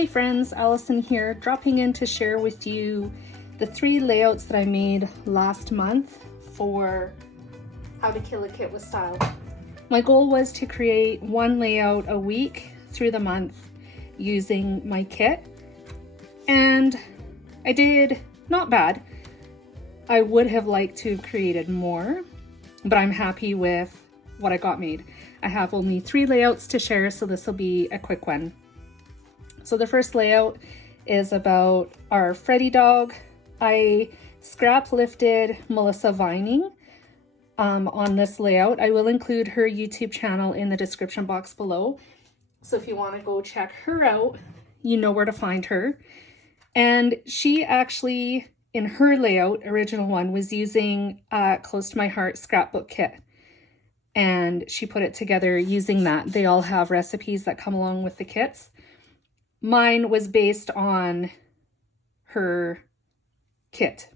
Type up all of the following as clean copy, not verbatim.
Hey friends, Allison here, dropping in to share with you the 3 layouts that I made last month for How to Kill a Kit with Style. My goal was to create 1 layout a week through the month using my kit, and I did not bad. I would have liked to have created more, but I'm happy with what I got made. I have only 3 layouts to share, so this will be a quick one. So the first layout is about our Freddy dog. I scrap lifted Melissa Vining on this layout. I will include her YouTube channel in the description box below. So if you want to go check her out, you know where to find her. And she actually, in her layout, original one, was using Close to My Heart scrapbook kit. And she put it together using that. They all have recipes that come along with the kits. Mine was based on her kit.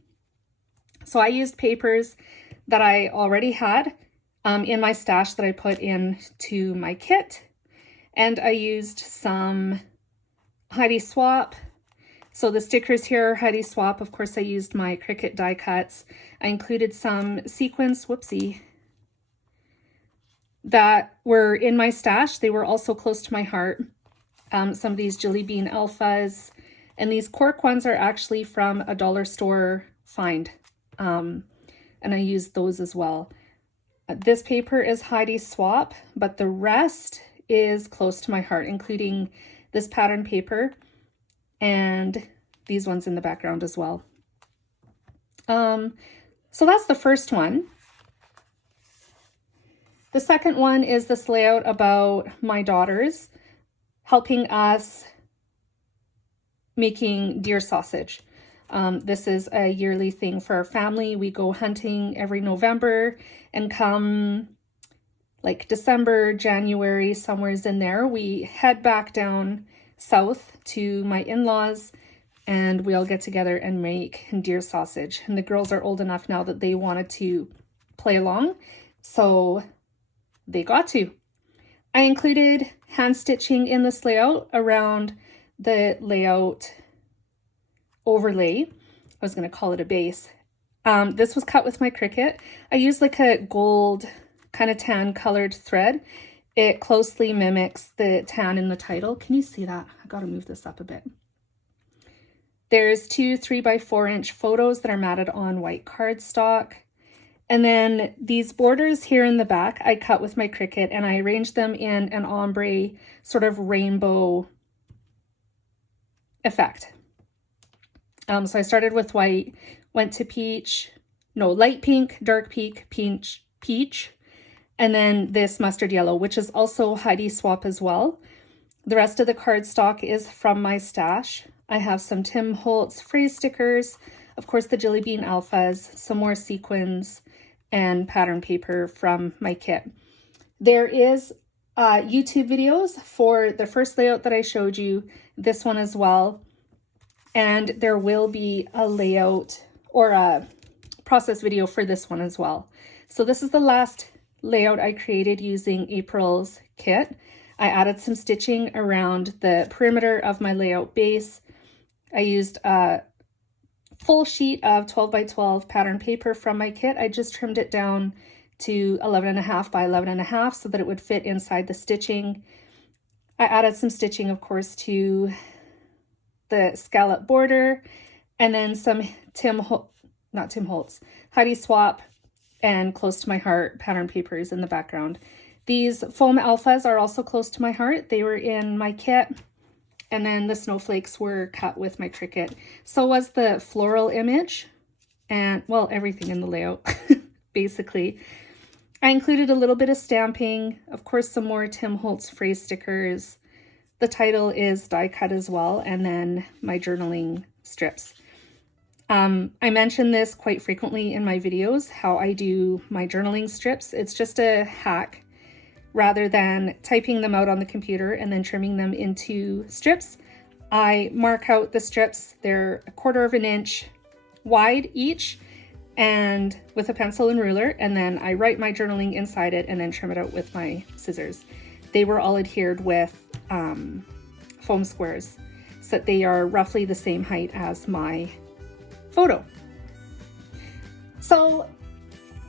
So I used papers that I already had in my stash that I put into my kit. And I used some Heidi Swap. So the stickers here are Heidi Swap. Of course, I used my Cricut die cuts. I included some sequins, whoopsie, that were in my stash. They were also close to my heart. Some of these Jelly Bean Alphas, and these cork ones are actually from a dollar store find, and I used those as well. This paper is Heidi Swap, but the rest is close to my heart, including this pattern paper and these ones in the background as well. So that's the first one. The second one is this layout about my daughters helping us making deer sausage. This is a yearly thing for our family. We go hunting every November, and come like December, January, somewhere's in there, we head back down south to my in-laws, and we all get together and make deer sausage. And the girls are old enough now that they wanted to play along, so they got to. I included hand stitching in this layout around the layout overlay. I was going to call it a base. This was cut with my Cricut. I used like a gold kind of tan colored thread. It closely mimics the tan in the title. Can you see that? I got to move this up a bit. There's 2 3x4 inch photos that are matted on white cardstock. And then these borders here in the back, I cut with my Cricut, and I arranged them in an ombre sort of rainbow effect. So I started with white, went to light pink, dark pink, peach, and then this mustard yellow, which is also Heidi Swap as well. The rest of the cardstock is from my stash. I have some Tim Holtz phrase stickers, of course the Jelly Bean Alphas, some more sequins, and pattern paper from my kit. There is YouTube videos for the first layout that I showed you, this one as well, and there will be a layout or a process video for this one as well. So this is the last layout I created using April's kit. I added some stitching around the perimeter of my layout base. I used a full sheet of 12x12 pattern paper from my kit. I just trimmed it down to 11.5 by 11.5 so that it would fit inside the stitching. I added some stitching, of course, to the scallop border, and then some Heidi Swap and Close to My Heart pattern papers in the background. These foam alphas are also close to my heart. They were in my kit. And then the snowflakes were cut with my Cricut. So was the floral image and, well, everything in the layout, basically. I included a little bit of stamping, of course, some more Tim Holtz phrase stickers. The title is die cut as well, and then my journaling strips. I mention this quite frequently in my videos, how I do my journaling strips. It's just a hack. Rather than typing them out on the computer and then trimming them into strips, I mark out the strips. They're 1/4 of an inch wide each, and with a pencil and ruler, and then I write my journaling inside it and then trim it out with my scissors. They were all adhered with foam squares. so that they are roughly the same height as my photo. So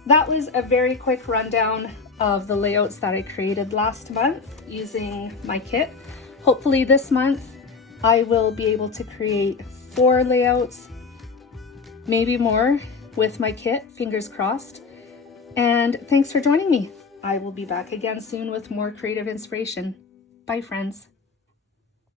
that was a very quick rundown of the layouts that I created last month using my kit. Hopefully this month I will be able to create 4 layouts, maybe more, with my kit, fingers crossed. And thanks for joining me. I will be back again soon with more creative inspiration. Bye, friends.